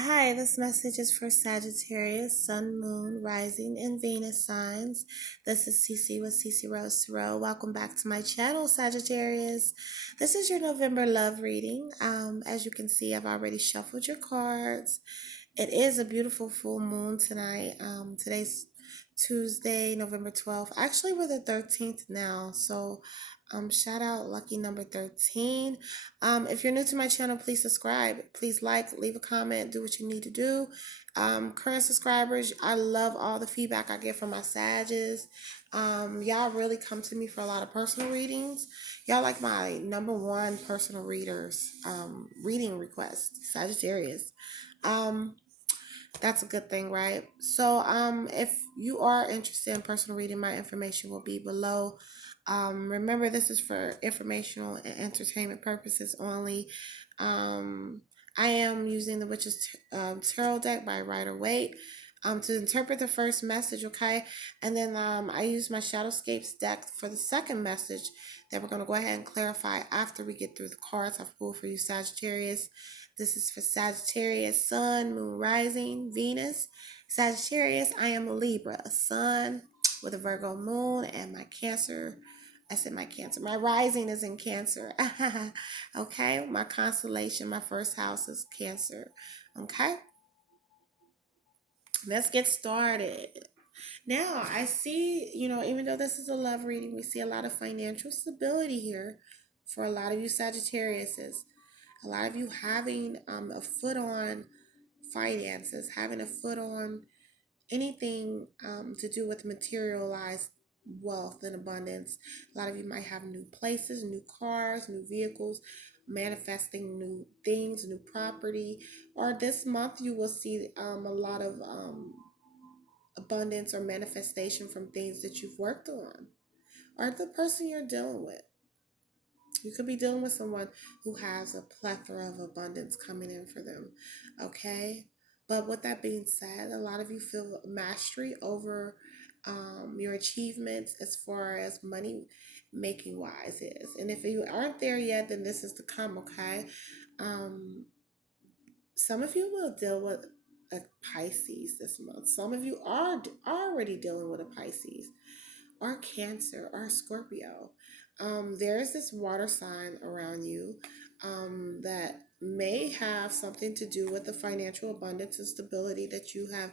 Hi, this message is for Sagittarius, Sun, Moon, Rising, and Venus signs. This is Cece with Cece Rose Tarot. Welcome back to my channel, Sagittarius. This is your November love reading. As you can see, I've already shuffled your cards. It is a beautiful full moon tonight. Today's Tuesday, November 12th. Actually, we're the 13th now, so shout out lucky number 13. If you're new to my channel, please subscribe. Please like, leave a comment, do what you need to do. Current subscribers, I love all the feedback I get from my Sages. Y'all really come to me for a lot of personal readings. Y'all like my number one personal readers, reading request, Sagittarius. Um, that's a good thing, right? So, if you are interested in personal reading, my information will be below. Remember, this is for informational and entertainment purposes only. Um, I am using the Witch's Tarot deck by Rider Waite to interpret the first message, okay? And then I use my Shadowscapes deck for the second message that we're going to go ahead and clarify after we get through the cards I've pulled for you, Sagittarius. This is for Sagittarius, Sun, Moon, Rising, Venus. Sagittarius, I am a Libra, a Sun with a Virgo Moon, and my Cancer. I said my Cancer. My rising is in Cancer. Okay, my constellation, my first house is Cancer. Okay, let's get started. Now, I see, even though this is a love reading, we see a lot of financial stability here for a lot of you Sagittariuses. A lot of you having a foot on finances, having a foot on anything to do with materialized wealth and abundance. A lot of you might have new places, new cars, new vehicles, manifesting new things, new property. Or this month, you will see a lot of abundance or manifestation from things that you've worked on or the person you're dealing with. You could be dealing with someone who has a plethora of abundance coming in for them, okay? But with that being said, a lot of you feel mastery over your achievements as far as money making wise is. And if you aren't there yet, then this is to come, okay? Um, some of you will deal with a Pisces this month. Some of you are already dealing with a Pisces or Cancer or Scorpio. There is this water sign around you that may have something to do with the financial abundance and stability that you have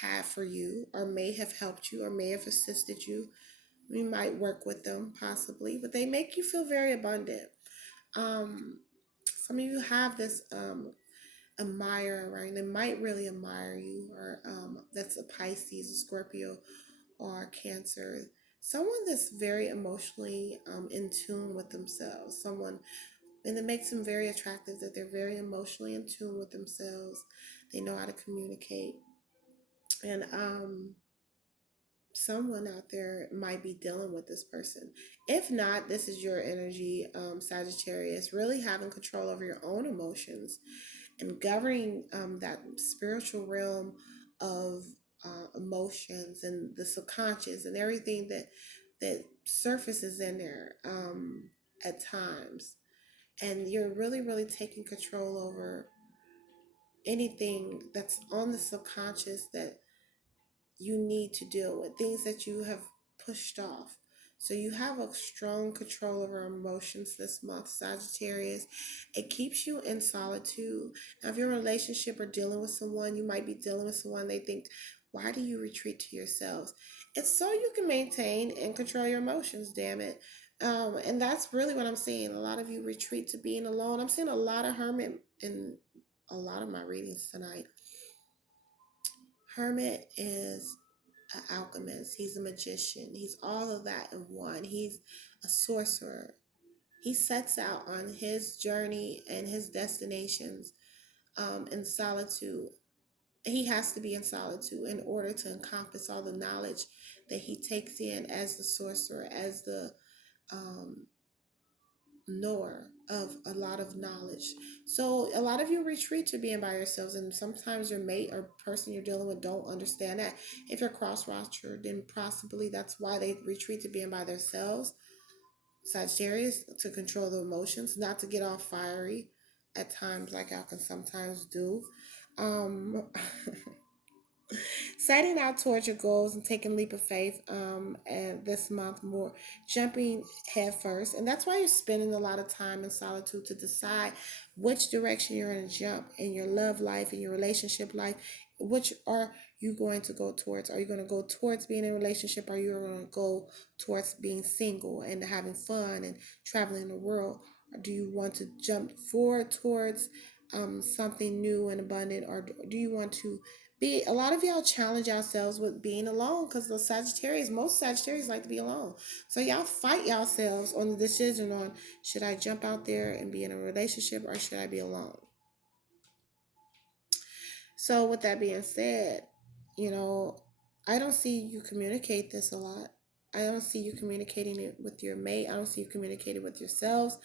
had for you, or may have helped you, or may have assisted you. You might work with them possibly, but they make you feel very abundant. Um, some of you have this admire around. They might really admire you, or that's a Pisces, a Scorpio, or Cancer. Someone that's very emotionally in tune with themselves. Someone, and it makes them very attractive that they're very emotionally in tune with themselves. They know how to communicate. And someone out there might be dealing with this person. If not, this is your energy, Sagittarius, really having control over your own emotions and governing that spiritual realm of emotions and the subconscious and everything that surfaces in there at times. And you're really, really taking control over anything that's on the subconscious that you need to deal with, things that you have pushed off. So you have a strong control over emotions this month, Sagittarius. It keeps you in solitude. Now, if you're in a relationship or dealing with someone, you might be dealing with someone, they think, why do you retreat to yourselves? It's so you can maintain and control your emotions, damn it. And that's really what I'm seeing. A lot of you retreat to being alone. I'm seeing a lot of hermit in a lot of my readings tonight. Hermit is an alchemist, he's a magician, he's all of that in one. He's a sorcerer. He sets out on his journey and his destinations in solitude. He has to be in solitude in order to encompass all the knowledge that he takes in as the sorcerer, as the um, knower of a lot of knowledge. So a lot of you retreat to being by yourselves, and sometimes your mate or person you're dealing with don't understand that. If you're cross-watcher, then possibly that's why they retreat to being by themselves. Sagittarius, to control the emotions, not to get all fiery at times like I can sometimes do. Um, setting out towards your goals and taking a leap of faith, and this month more jumping head first, and that's why you're spending a lot of time in solitude to decide which direction you're going to jump in your love life, in your relationship life. Which are you going to go towards? Are you going to go towards being in a relationship? Or are you going to go towards being single and having fun and traveling the world? Or do you want to jump forward towards something new and abundant? Or do you want to be, a lot of y'all challenge yourselves with being alone, because the Sagittarius, most Sagittarius like to be alone. So y'all fight yourselves on the decision on, should I jump out there and be in a relationship, or should I be alone? So with that being said, you know, I don't see you communicate this a lot. I don't see you communicating it with your mate. I don't see you communicating with yourselves.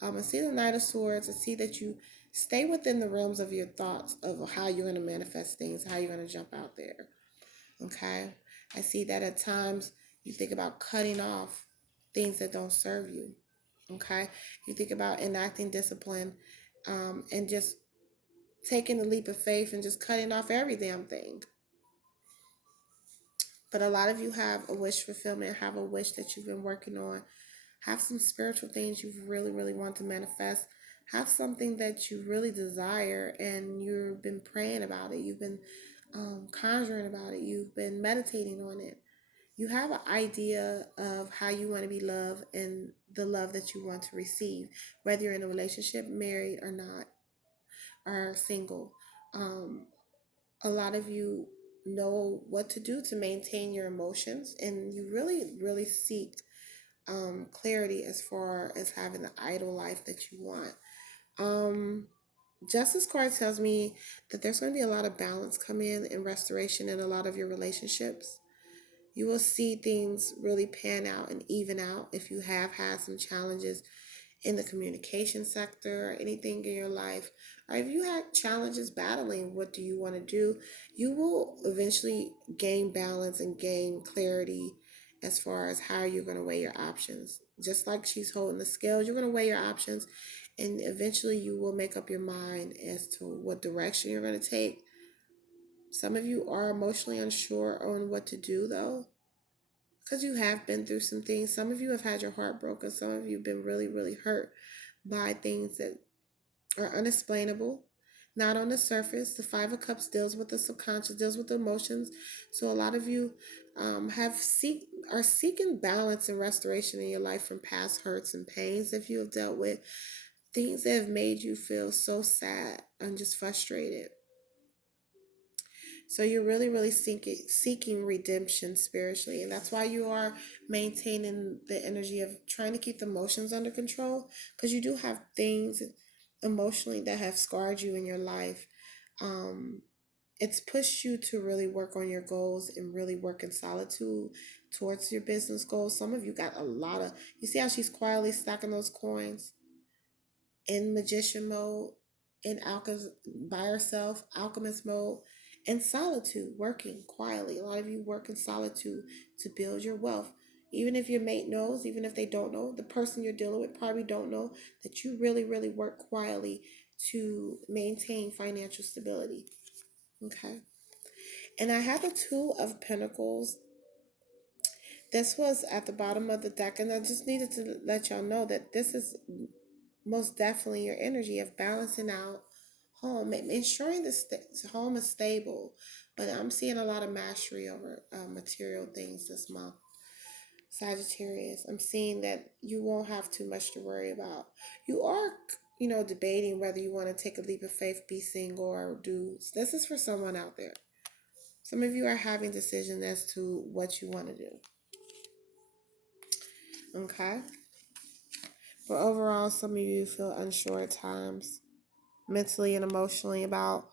I see the Knight of Swords. I see that you stay within the realms of your thoughts of how you're going to manifest things, how you're going to jump out there. Okay. I see that at times you think about cutting off things that don't serve you. Okay. You think about enacting discipline, and just taking a leap of faith and just cutting off every damn thing. But a lot of you have a wish fulfillment, have a wish that you've been working on, have some spiritual things you really, really want to manifest, have something that you really desire and you've been praying about it, you've been conjuring about it, you've been meditating on it. You have an idea of how you want to be loved and the love that you want to receive, whether you're in a relationship, married or not, or single. Um, a lot of you know what to do to maintain your emotions, and you really, really seek clarity as far as having the idle life that you want. Um, Justice card tells me that there's going to be a lot of balance come in and restoration in a lot of your relationships. You will see things really pan out and even out if you have had some challenges in the communication sector or anything in your life, or if you had challenges battling what do you want to do, you will eventually gain balance and gain clarity as far as how you're going to weigh your options. Just like she's holding the scales, you're going to weigh your options, and eventually you will make up your mind as to what direction you're going to take. Some of you are emotionally unsure on what to do, though, because you have been through some things. Some of you have had your heart broken. Some of you have been really, really hurt by things that are unexplainable, not on the surface. The Five of Cups deals with the subconscious, deals with the emotions. So a lot of you are seeking balance and restoration in your life from past hurts and pains. If you have dealt with things that have made you feel so sad and just frustrated, so you're really, really seeking redemption spiritually. And that's why you are maintaining the energy of trying to keep the emotions under control, because you do have things emotionally that have scarred you in your life. Um, it's pushed you to really work on your goals and really work in solitude towards your business goals. Some of you got a lot of, you see how she's quietly stacking those coins in magician mode, in alchemist by herself, alchemist mode, in solitude, working quietly. A lot of you work in solitude to build your wealth. Even if your mate knows, even if they don't know, the person you're dealing with probably don't know that you really, really work quietly to maintain financial stability. Okay. And I have the Two of Pentacles. This was at the bottom of the deck, and I just needed to let y'all know that this is most definitely your energy of balancing out home, ensuring the home is stable. But I'm seeing a lot of mastery over material things this month, Sagittarius. I'm seeing that you won't have too much to worry about. You are, debating whether you want to take a leap of faith, be single, or do. This is for someone out there. Some of you are having decisions as to what you want to do. Okay. But overall, some of you feel unsure at times, mentally and emotionally, about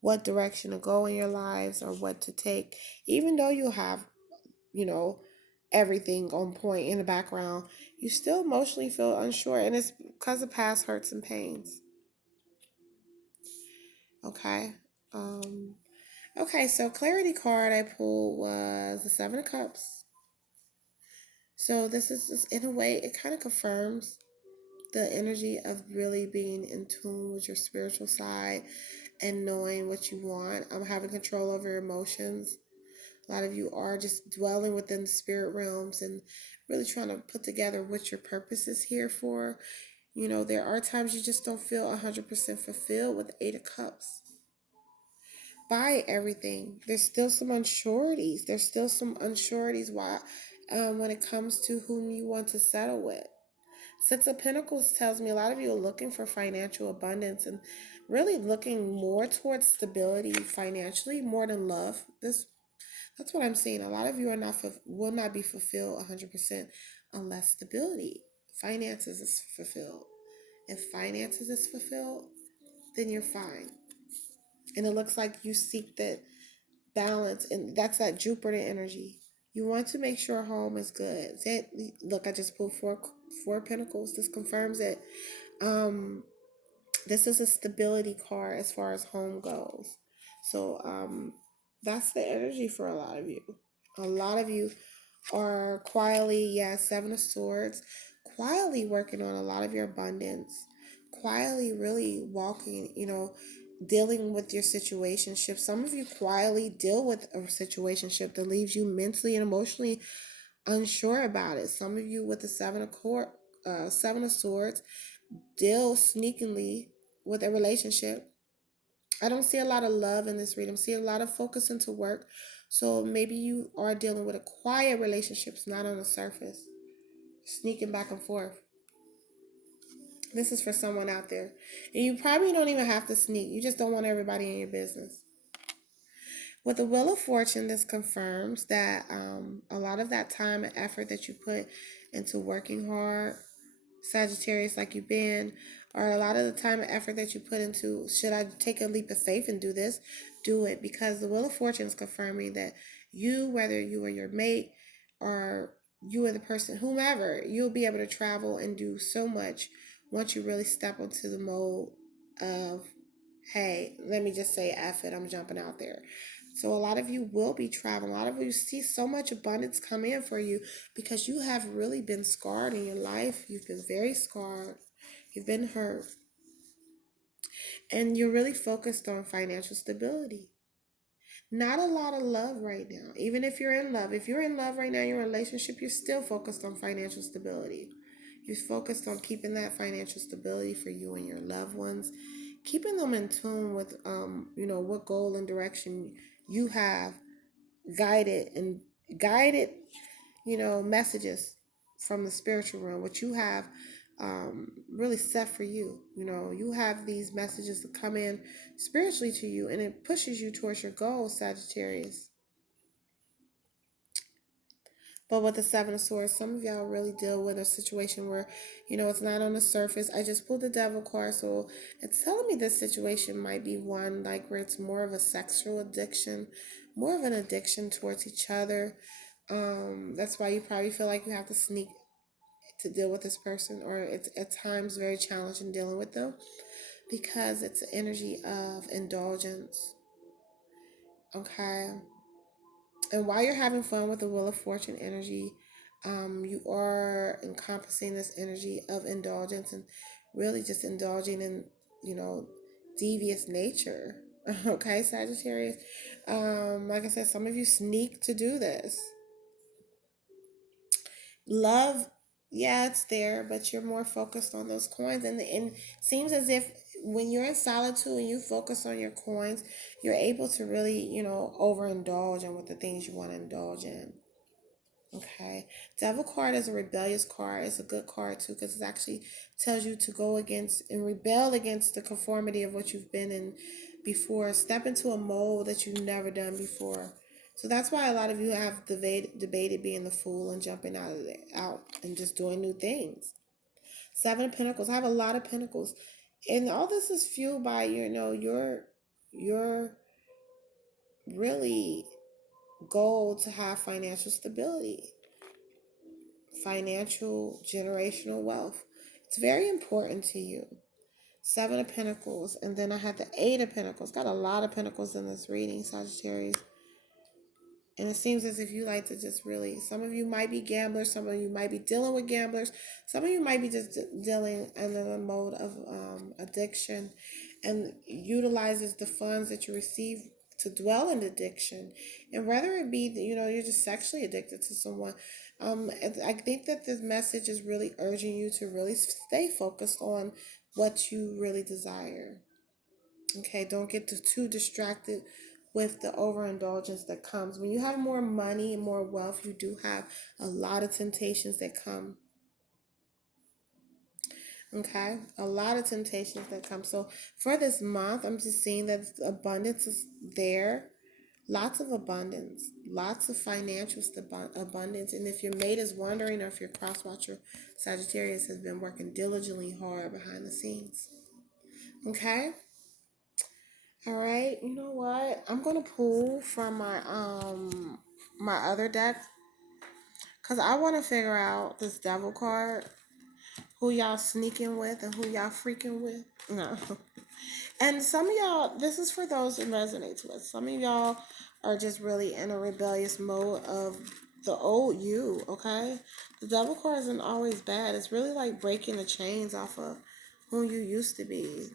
what direction to go in your lives or what to take. Even though you have, you know, everything on point in the background, you still emotionally feel unsure, and it's because of past hurts and pains. Okay. Um, okay, so clarity card I pulled was the Seven of Cups. So this is just, in a way, it kind of confirms the energy of really being in tune with your spiritual side and knowing what you want. Having control over your emotions. A lot of you are just dwelling within the spirit realms and really trying to put together what your purpose is here for. There are times you just don't feel 100% fulfilled with the Eight of Cups. By everything, there's still some unsureties. There's still some unsureties why, when it comes to whom you want to settle with. Six of Pentacles tells me a lot of you are looking for financial abundance and really looking more towards stability financially more than love. That's what I'm seeing. A lot of you are not will not be fulfilled 100% unless stability, finances is fulfilled. If finances is fulfilled, then you're fine. And it looks like you seek that balance, and that's that Jupiter energy. You want to make sure home is good. Look, I just pulled four pentacles. This confirms it. This is a stability card as far as home goes. So that's the energy for a lot of you. A lot of you are quietly, yeah, Seven of Swords, quietly working on a lot of your abundance, quietly really walking, dealing with your situationship. Some of you quietly deal with a situationship that leaves you mentally and emotionally unsure about it. Some of you with the Seven of Swords deal sneakily with a relationship. I don't see a lot of love in this reading. I see a lot of focus into work. So maybe you are dealing with a quiet relationships, not on the surface, sneaking back and forth. This is for someone out there. And you probably don't even have to sneak. You just don't want everybody in your business. With the Wheel of Fortune, this confirms that a lot of that time and effort that you put into working hard, Sagittarius, like you've been, or a lot of the time and effort that you put into, should I take a leap of faith and do this? Do it, because the Wheel of Fortune is confirming that you, whether you or your mate, or you or the person, whomever, you'll be able to travel and do so much once you really step into the mode of, hey, let me just say F it, I'm jumping out there. So a lot of you will be traveling. A lot of you see so much abundance come in for you because you have really been scarred in your life. You've been very scarred. You've been hurt. And you're really focused on financial stability. Not a lot of love right now. Even if you're in love. If you're in love right now, you're in a relationship, you're still focused on financial stability. You're focused on keeping that financial stability for you and your loved ones. Keeping them in tune with what goal and direction you have guided messages from the spiritual realm, which you have really set for you. You have these messages that come in spiritually to you, and it pushes you towards your goals, Sagittarius. But with the Seven of Swords, some of y'all really deal with a situation where, it's not on the surface. I just pulled the Devil card, so it's telling me this situation might be one like where it's more of a sexual addiction, more of an addiction towards each other. That's why you probably feel like you have to sneak to deal with this person, or it's at times very challenging dealing with them because it's an energy of indulgence. Okay. And while you're having fun with the Wheel of Fortune energy, you are encompassing this energy of indulgence and really just indulging in, you know, devious nature. Okay, Sagittarius. Like I said, some of you sneak to do this. Love, yeah, it's there, but you're more focused on those coins, and seems as if when you're in solitude and you focus on your coins, you're able to really, overindulge in what the things you want to indulge in. Okay. Devil card is a rebellious card. It's a good card too because it actually tells you to go against and rebel against the conformity of what you've been in before. Step into a mold that you've never done before. So that's why a lot of you have debated being the fool and jumping out and just doing new things. Seven of Pentacles. I have a lot of Pentacles, and all this is fueled by your really goal to have financial stability, financial generational wealth. It's very important to you. Seven of Pentacles, and then I had the Eight of Pentacles. Got a lot of Pentacles in this reading, Sagittarius. And it seems as if you like to just really, some of you might be gamblers, some of you might be dealing with gamblers, some of you might be just dealing under the mode of addiction, and utilizes the funds that you receive to dwell in addiction. And whether it be that, you're just sexually addicted to someone, I think that this message is really urging you to really stay focused on what you really desire. Okay, don't get too distracted with the overindulgence that comes. When you have more money and more wealth, you do have a lot of temptations that come. Okay, a lot of temptations that come. So for this month, I'm just seeing that abundance is there. Lots of abundance, lots of financial abundance. And if your mate is wondering, or if your cross watcher Sagittarius has been working diligently hard behind the scenes. Okay. All right, you know what? I'm gonna pull from my other deck because I want to figure out this devil card. Who y'all sneaking with and who y'all freaking with? No. And some of y'all, this is for those it resonates with. Some of y'all are just really in a rebellious mode of the old you. Okay, the devil card isn't always bad. It's really like breaking the chains off of who you used to be.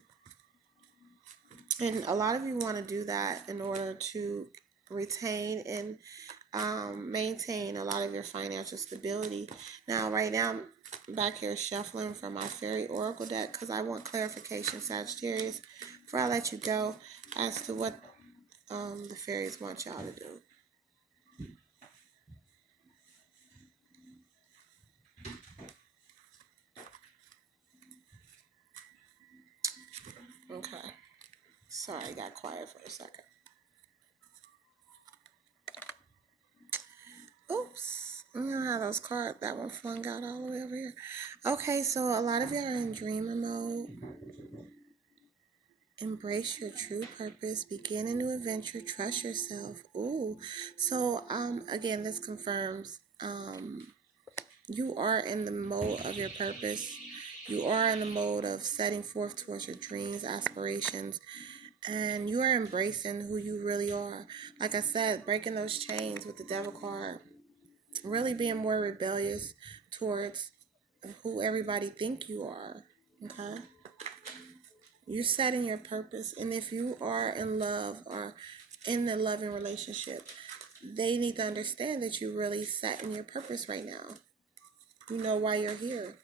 And a lot of you want to do that in order to retain and maintain a lot of your financial stability. Now, right now, I'm back here shuffling from my Fairy Oracle deck because I want clarification, Sagittarius, before I let you go, as to what the fairies want y'all to do. Okay. Sorry, I got quiet for a second. Oops. You know how those cards, that one flung out all the way over here. Okay, so a lot of y'all are in dreamer mode. Embrace your true purpose. Begin a new adventure. Trust yourself. Ooh. So again, this confirms you are in the mode of your purpose. You are in the mode of setting forth towards your dreams, aspirations, and you are embracing who you really are. Like I said, breaking those chains with the devil card, really being more rebellious towards who everybody think you are. Okay? You're setting your purpose, and if you are in love or in a loving relationship, they need to understand that you're really setting your purpose right now. You know why you're here.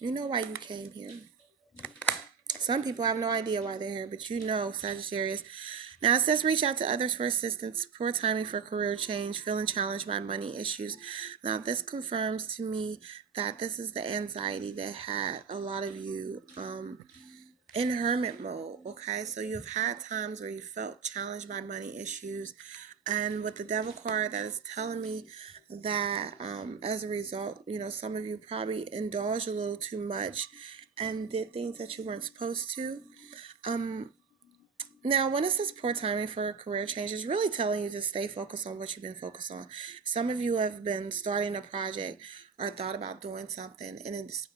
You know why you came here. Some people have no idea why they're here, but you know, Sagittarius. Now it says reach out to others for assistance, poor timing for career change, feeling challenged by money issues. Now this confirms to me that this is the anxiety that had a lot of you in hermit mode. Okay, so you've had times where you felt challenged by money issues, and with the devil card, that is telling me that as a result, some of you probably indulged a little too much and did things that you weren't supposed to. um Now, when it says poor timing for a career change, it's really telling you to stay focused on what you've been focused on. Some of you have been starting a project or thought about doing something, and it's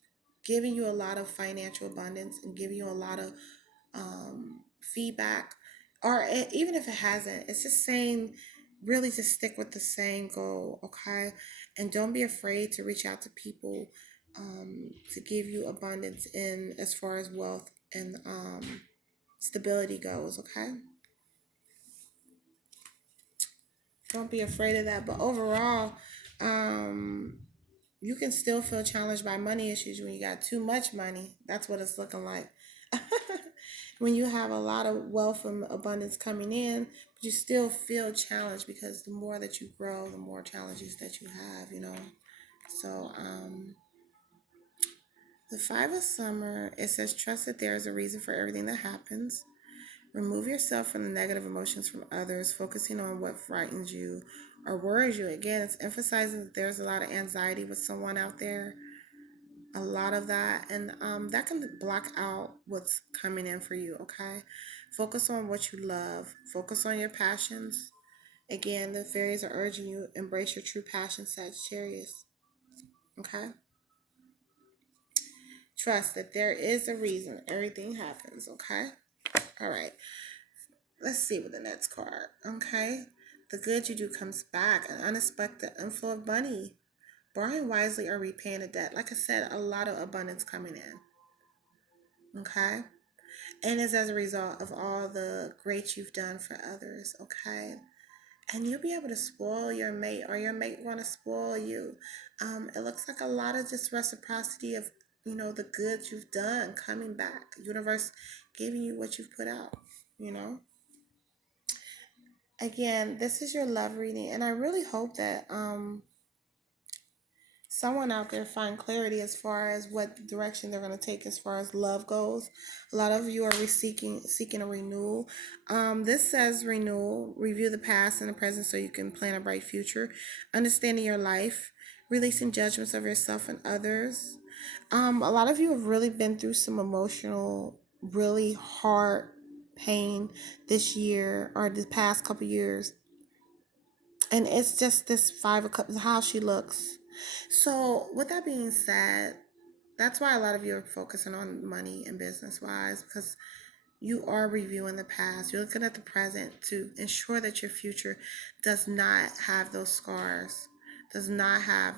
giving you a lot of financial abundance and giving you a lot of feedback. Or even if it hasn't, it's just saying really to stick with the same goal, okay? And don't be afraid to reach out to people to give you abundance in as far as wealth and stability goes, okay? Don't be afraid of that. But overall, um, you can still feel challenged by money issues when you got too much money. That's what it's looking like. When you have a lot of wealth and abundance coming in, but you still feel challenged because the more that you grow, the more challenges that you have. So, the Five of Summer, it says, trust that there is a reason for everything that happens. Remove yourself from the negative emotions from others, focusing on what frightens you or worries you. Again, it's emphasizing that there's a lot of anxiety with someone out there, a lot of that, and that can block out what's coming in for you, okay? Focus on what you love, focus on your passions. Again, the fairies are urging you, embrace your true passion, Sagittarius, okay? Trust that there is a reason everything happens, okay? All right. Let's see with the next card. Okay. The good you do comes back, an unexpected inflow of money, borrowing wisely or repaying a debt. Like I said, a lot of abundance coming in. Okay? And it's as a result of all the great you've done for others. Okay? And you'll be able to spoil your mate, or your mate want to spoil you. It looks like a lot of just reciprocity of, the good you've done coming back. Universe giving you what you've put out, you know. Again, this is your love reading, and I really hope that someone out there find clarity as far as what direction they're going to take as far as love goes. A lot of you are seeking a renewal. This says renewal, review the past and the present so you can plan a bright future, understanding your life, releasing judgments of yourself and others. A lot of you have really been through some emotional, really hard pain this year or the past couple years, and it's just this Five of Cups, how she looks. So with that being said, that's why a lot of you are focusing on money and business wise, because you are reviewing the past. You're looking at the present to ensure that your future does not have those scars, does not have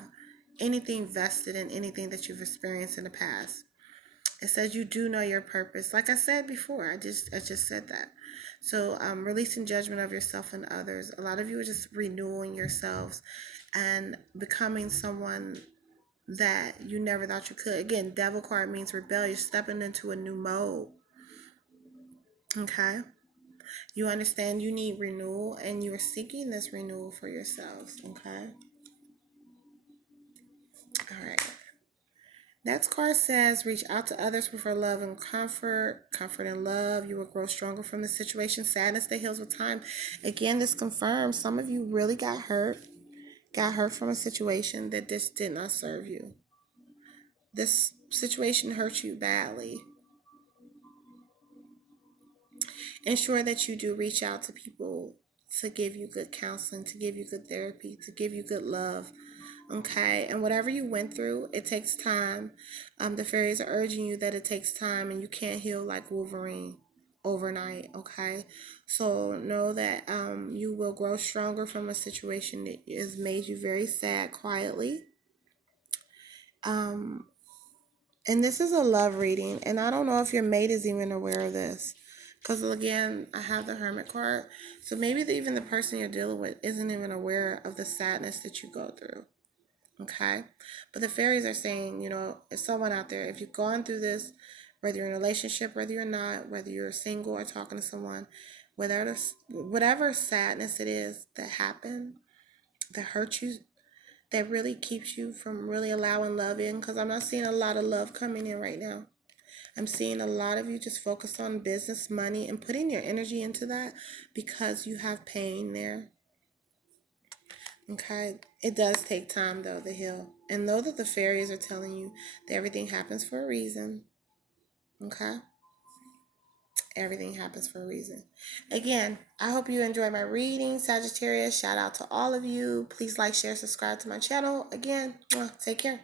anything vested in anything that you've experienced in the past. It says you do know your purpose. Like I said before, I just said that. So releasing judgment of yourself and others. A lot of you are just renewing yourselves and becoming someone that you never thought you could. Again, devil card means rebel. You're stepping into a new mode. Okay? You understand you need renewal, and you are seeking this renewal for yourselves. Okay? All right. Next card says, reach out to others for love and comfort, comfort and love. You will grow stronger from the situation. Sadness that heals with time. Again, this confirms some of you really got hurt from a situation that just did not serve you. This situation hurt you badly. Ensure that you do reach out to people to give you good counseling, to give you good therapy, to give you good love. Okay, and whatever you went through, it takes time. The fairies are urging you that it takes time, and you can't heal like Wolverine overnight. Okay, so know that you will grow stronger from a situation that has made you very sad quietly. Um, and this is a love reading, and I don't know if your mate is even aware of this. Because again, I have the Hermit card. So maybe even the person you're dealing with isn't even aware of the sadness that you go through. Okay? But the fairies are saying, if someone out there, if you've gone through this, whether you're in a relationship, whether you're not, whether you're single or talking to someone, whatever sadness it is that happened, that hurt you, that really keeps you from really allowing love in, because I'm not seeing a lot of love coming in right now. I'm seeing a lot of you just focused on business, money, and putting your energy into that because you have pain there. Okay? It does take time, though, to heal. And know that the fairies are telling you that everything happens for a reason. Okay? Everything happens for a reason. Again, I hope you enjoy my reading, Sagittarius. Shout out to all of you. Please like, share, subscribe to my channel. Again, take care.